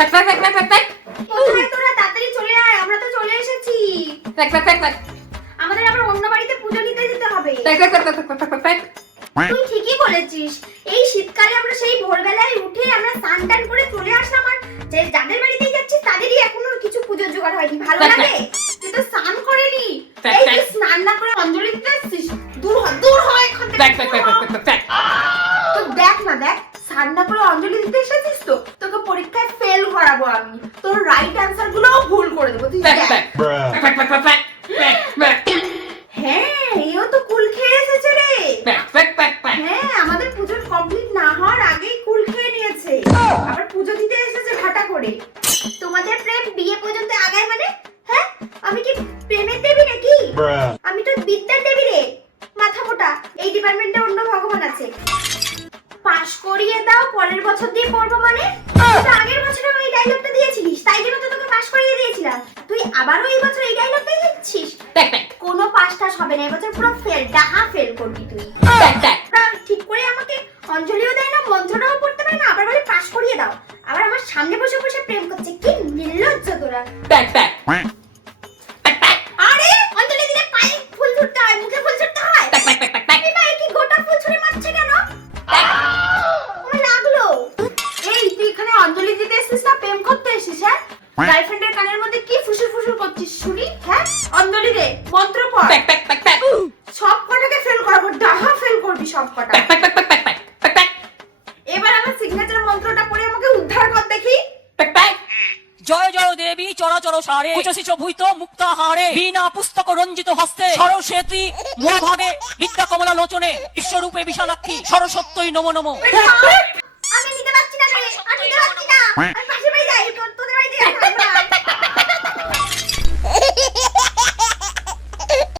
কোথায় তোরা? তাড়াতাড়ি চলে আয়, আমরা তো চলে এসেছি। আমাদের আবার অন্য বাড়িতে পুজো দিতে যেতে হবে। তুই ঠিকই বলেছিস, এই শীতকালে আমরা সেই ভোরবেলায় উঠে আমরা স্নান টান করে চলে আসলাম, আর যাদের বাড়িতেই যাচ্ছি তাদেরই এখনো কিছু পুজোর জোগাড় হয়নি। ভালো লাগে? তুই তো স্নান করেনি, এই তুই স্নান না করে অঞ্জলি দিতে আসছিস। দূর হ এখান থেকে। তো দেখ না, দেখ, স্নান না করে অঞ্জলি দিতে এসেছিস তো, তোকে পরীক্ষায় ফেল করাবো আমি। তোর রাইট অ্যান্সার গুলোও ভুল করে দেবো, তুই দেখ। হ্যাঁ, এও তো কুল খেয়ে এসেছে রে। হ্যাঁ, আমাদের পুজো কমপ্লিট না হওয়ার আগেই কুল খেয়ে নিয়েছে, আবার পুজো দিতে এসেছে ঘাটা করে। তোমাদের প্রেম বিয়ে পর্যন্ত আগায় মানে? হ্যাঁ, আমি কি প্রেমের দেবী নাকি? আমি তো বিদ্যার দেবী রে, মাথা মোটা। এই ডিপার্টমেন্টে অন্য ভগবান আছে। পাশ করিয়ে দাও, পরের বছর দিয়ে পড়বো মানে? তুই তো আগের বছর ওই ডায়লগটা দিয়েছিলিস, তাই জন্য তো তোকে পাশ করিয়ে দিয়েছিলাম। তুই আবারও এই বছর এই ডায়লগটাই দিচ্ছিস? কোনো পাস টাস হবে না, এবছর পুরো ফেল, ডাহা ফেল করবি তুই। ঠিক করে আমাকে অঞ্জলিও দেয় না, মন্ত্রটাও পড়তে পারে না, আবার বলে পাস করিয়ে দাও। আবার আমার সামনে বসে বসে প্রেম করছে, কি নির্লজ্জ তোরা। আরে অঞ্জলি দিলে পায়ে ফুল ছুঁড়তে হয়, মুখে ফুল ছুঁড়তে হয়। এই কি গোটা ফুল ছুঁড়ে মারছে কেন? আমার লাগলো। এই তুই এখানে অঞ্জলি দিতে এসেছিস না প্রেম করতে এসেছিস? হ্যাঁ, গার্লফ্রেন্ডের কানের মধ্যে কি ফুসুর ফুসুর করছিস শুনি? হ্যাঁ, অঞ্জলি দে, মন্ত্র পড়। সব কটাকে ফেল করাবো, ডাহা ফেল করবি সব কটা। এবার আমার সিগনেচার মন্ত্রটা পড়ে আমাকে উদ্ধার কর দেখি। জয় জয় দেবী চরাচর সারে কুচসিচ ভূত মুক্তাহারে বিনা পুস্তক রঞ্জিত হস্তে সরস্বতী মূলভাগে বিদ্যা কমলা লোচনে বিশ্বরূপে বিশালাক্ষী সরস্বত্যই নমো নমো। আমি নিতে পারছি না রে, আমি নিতে পারছি না।